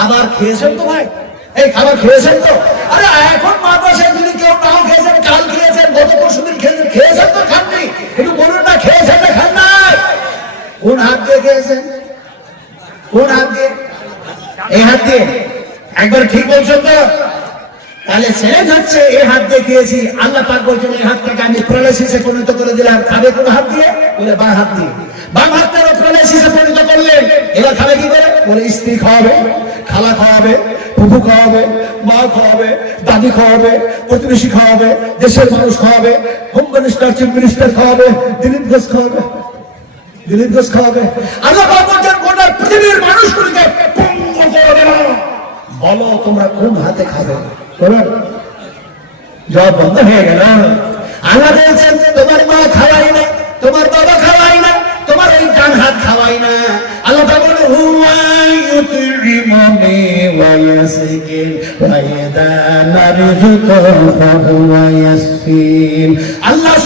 খাবার খেয়েছেন তো ভাই? এই খাবার খেয়েছেন তো? আরে এখন মাদ্রাসায় যদি কেউ নাও খেয়েছেন কাল খেয়েছেন, গত পরশু দিন খেয়েছেন খেয়েছেন তো খাননি? একটু বলুন না, খেয়েছেন না খান নাই? কোন হাত দিয়ে খেয়েছেন? কোন হাত দিয়ে? এই হাত দিয়ে? একবার ঠিক বলছো তো? তাহলে চ্যালেঞ্জ হচ্ছে এই হাত দিয়ে খেয়েছি। আল্লাহ পাক বলছেন, এই হাতটাকে আমি প্যারালাইসিসে পরিণত করে দিলাম। খাবে কোন হাত দিয়ে? বলে বাম হাত দিয়ে। বাম হাতটাকে প্যারালাইসিসে পরিণত করলেন। এবার খাবে কি করে? বলে, স্ত্রী খাওয়াবে। খালা খাওয়াবে, ফুফু খাওয়াবে, মা খাওয়াবে, দাদি খাওয়াবে, প্রতিবেশী খাওয়াবে, দেশের মানুষ খাওয়াবে, হোম মিনিস্টার, চিফ মিনিস্টার খাওয়াবে, দিলীপ ঘোষ খাওয়াবে, দিলীপ ঘোষ খাওয়াবে। আল্লাহ বলছেন, গোটা পৃথিবীর মানুষগুলিকে বলো তোমরা কোন হাতে খাবে? বলুন জবাব বন্ধ হয়ে গেল। আল্লাহ বলছেন, তোমার মা খাওয়াই না তোমার বাবা খাওয়াই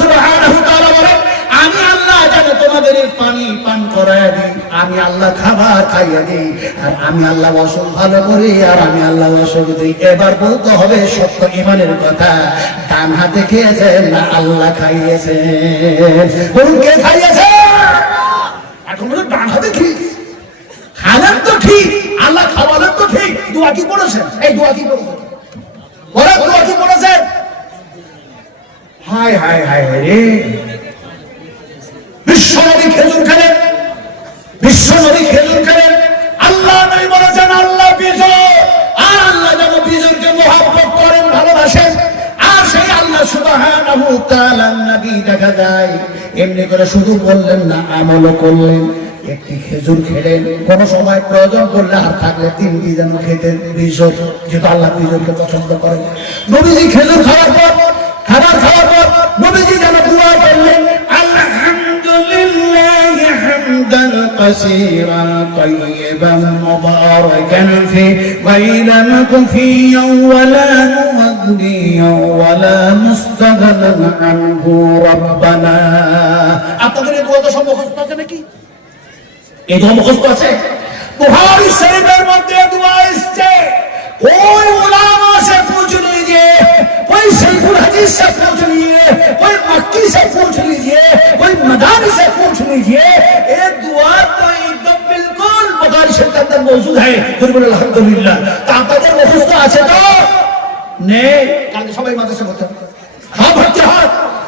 সুবহানাহু ওয়া বলেন আমি আল্লাহ পানি করায় আমি আল্লাহ খাবার খাইয়ে দিই, আর আমি আল্লাহ অসুখ ভালো করি, আর আমি আল্লাহ অসুখ দিই। এবার বলতে হবে, সত্য ইমানের কথা, ডান হাতে খেয়েছেন না আল্লাহ খাইয়েছে কোন কে খাইয়েছে? তো ঠিক, আল্লাহ খাওয়ালেন তো ঠিক, দোয়া কি করেছেন? এই দোয়া কি করেছেন ওরা দোয়া কি করেছেন হায় হায় হায় রে। বিশ্বনবী খেজুর খেলেন। বিশ্বনবী খেজুর খেলেন। আল্লাহ নবী বলেছেন, আল্লাহ বিজয়। আর আল্লাহ যেন বিজয়কে মহাব্বত করেন, ভালোবাসেন। আর সেই আল্লাহ সুবহানাহু তাআলা নবী দেখা যায়, এমনি করে শুধু বললেন না, আমলও করলেন। একটি খেজুর খেলেন। কোন সময় প্রয়োজন করলে আর থাকলে তিনটি যেন খেতেন বিজয়, যেহেতু আল্লাহ বিজয়কে পছন্দ করেন। নবীজি খেজুর খাওয়ার পর খাবার খাওয়ার পর নবীজি যেন দোয়া করলেন, আলহামদুলিল্লাহ হামদান কাসীরান তাইয়িবান মুবারাকান ফি ওয়াইলা মাকফিয়ান ওয়ালা মুগনিয়ান ওয়ালা মুস্তাগনান আনহু রাব্বানা। আপনাদের এই দোয়া তো সব মুখস্থ আছে নাকি? এই দোয়া মুখস্থ আছে? বুখারী শরীফের মধ্যে দোয়া এসেছে। কোন सैफुल हदीस से पूछ लीजिए कोई मक्की से पूछ लीजिए कोई मदानी से पूछ लीजिए ये दुआ तो एकदम बिल्कुल बुखारी शरीफ के अंदर मौजूद है फिर बोले अल्हम्दुलिल्लाह তা আপনাদের মুখস্থ আছে তো নেই কালকে সবাই মাদ্রাসা করতে হবে। হ্যাঁ ভর্তি হয়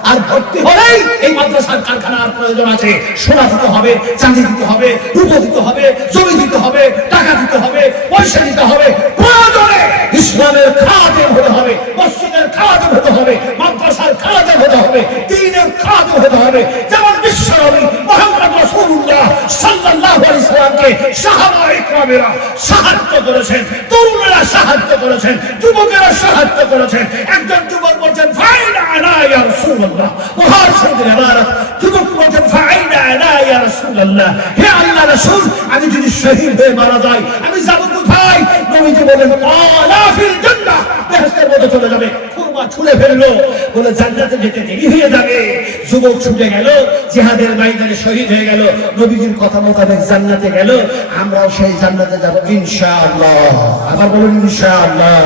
আর ভর্তি হলেই এই মাদ্রাসার কারখানার প্রয়োজন আছে সোনা দিতে হবে চাঁদি দিতে হবে রূপো দিতে হবে জমি দিতে হবে টাকা দিতে হবে পয়সা দিতে হবে প্রয়োজনে ইসলামের খাদেম হতে হবে মসজিদের খাদেম হতে হবে মাদ্রাসার খাদেম হতে হবে, দিনের খাদেম হতে হবে। যেমন বিশ্বনবী মোহাম্মদ রাসূলুল্লাহ সাল্লাল্লাহু আলাইহি সাল্লামকে সাহাবা ইকরামেরা সাহায্য করেছেন, তরুণেরা সাহায্য করেছেন, যুবকেরা সাহায্য করেছেন। একজন যুবক বলছেন, ফাইনা আনা ইয়া রাসূলুল্লাহ। বুখারী শরীফের ইবারত যুবক বলছেন, ফাইনা আনা ইয়া রাসূলুল্লাহ। হে আল্লাহ রাসূল, আমি যদি শহীদ হয়ে মারা যাই, আমি যাব কোথায়? নবীজি বলেন আলা ফিল জান্নাহ। বেহেশতের মধ্যে চলে যাবে। ছুঁড়ে ফেলল। বলে, জান্নাতে যেতে দেরি হয়ে যাবে। যুবক ছুটে গেল, জিহাদের ময়দানে শহীদ হয়ে গেল। নবীজির কথা মোতাবেক জান্নাতে গেল। আমরাও সেই জান্নাতে যাব, ইনশাআল্লাহ। আবার বলুন, ইনশাআল্লাহ।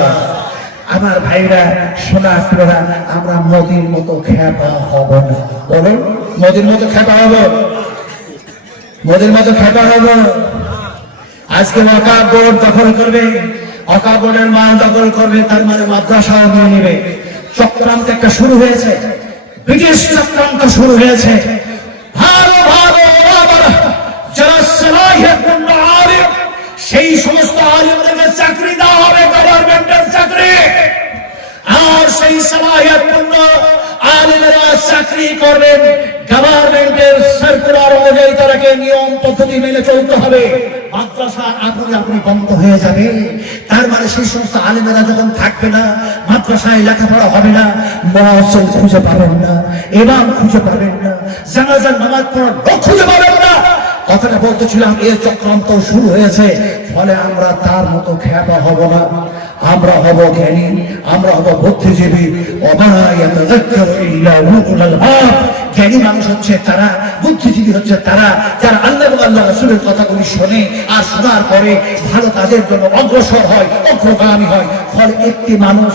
আমার ভাইরা সোনা আপনারা, আমরা মোদির মতো খেপা হব না। বলুন মোদির মতো খেপা হব। মোদির মতো খেপা হব। আজকে বোর্ড দখল করবে। অকা বোর্ডের মাল দখল করবে, তার মানে মাদ্রাসাও নিয়ে নেবে। চক্রান্ত একটা শুরু হয়েছে। ব্রিটিশ চক্রান্ত শুরু হয়েছে। ভালো ভালো যারা সালাহিয়াতুল্লাহ আলিম, সেই সমস্ত আলিমদেরকে চাকরি দেওয়া হবে গভর্নমেন্টের চাকরি। আর সেই সালাহিয়াতপূর্ণ আলিমেরা চাকরি করবেন। গভর্নমেন্টের সার্কুলার অনুযায়ী তারাকে নিয়ম পদ্ধতি মেনে চলতে হবে। মাদ্রাসা আপনি আপনি বন্ধ হয়ে যাবে। তার মানে সেই সমস্ত আলেমেরা যখন থাকবে না, মাদ্রাসায় লেখাপড়া হবে না মহাসল খুঁজে পাবেন না এমাম খুঁজে পাবেন না, জানাজার নামাজ পড়ার খুঁজে পাবেন না। কথাটা বলতেছিলাম, এর চক্রান্ত শুরু হয়েছে। ফলে আমরা তার মতো খ্যাপা হব না। আমরা হব জ্ঞানী, আমরা হব বুদ্ধিজীবী। জ্ঞানী মানুষ হচ্ছে তারা, বুদ্ধিজীবী হচ্ছে তারা, যারা আল্লাহ আল্লাহ রসুলের কথাগুলি শোনে আর শোনার পরে ভালো কাজের জন্য অগ্রসর হয়, অগ্রগামী হয়। ফলে একটি মানুষ